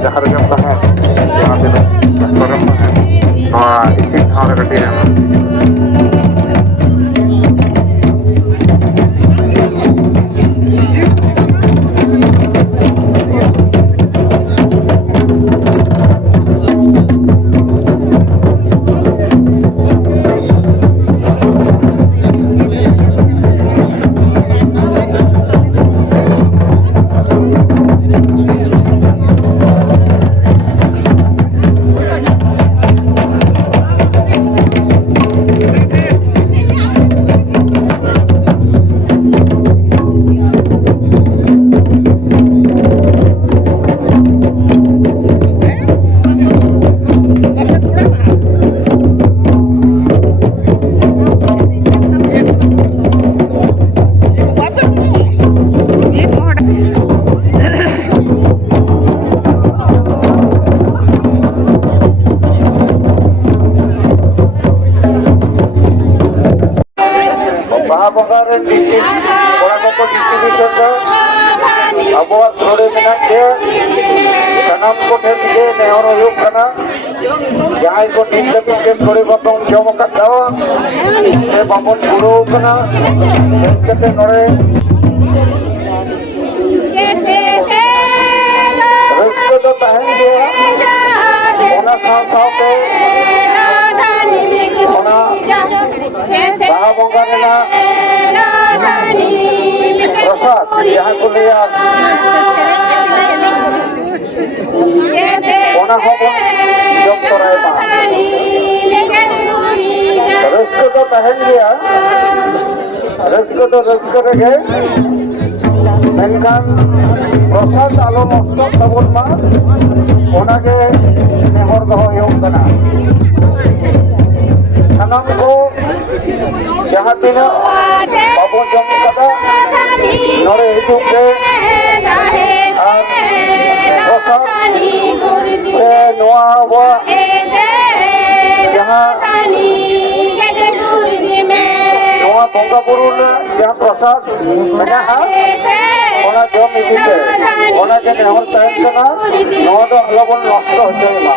jahar jam tahan jangan tidak restoran tahan isi tahun ketiga abuat sore menak dia sanam ko theke nehor huyuk kana jahay ko nindami ke sore batong jom kat dawa se babon guru kana kete nore rasto to tahan dia ona saw ke ona baha bongarena प्रसाद यहाँ को लिया ओना होगा जब तो रहेगा रस्ते तो पहन गया रस्ते तो रस्ते रहे मेनकान प्रसाद आलो मस्तक तबुन मा ओना के नेहर दहो योग कना सनम को यहाँ तीना बाबू जम कदा नरे हिजुक के और प्रसाद से नोआ हुआ यहाँ नोआ बंगा बुरु ने यहाँ प्रसाद बना है ओना जम हिजुक के ओना के नेहर टाइम कना नोआ तो अलगन नष्ट हो जाएगा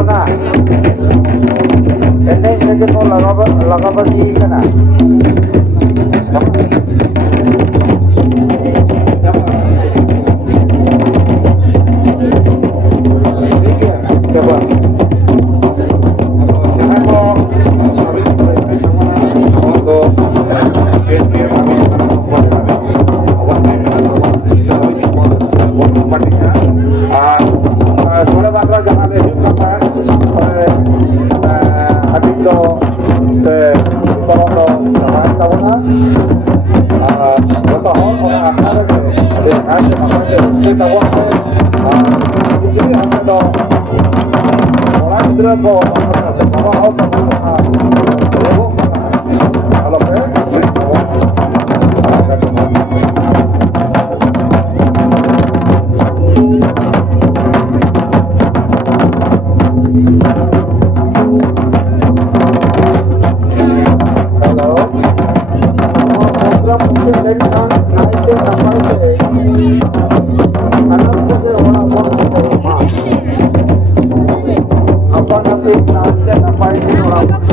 ᱚᱱᱟ ᱮᱱᱮᱡ ᱨᱮᱜᱮ ᱠᱚ ᱞᱟᱜᱟᱵᱟᱹᱡᱤ ᱠᱟᱱᱟ apa nanti nanti apa ini orang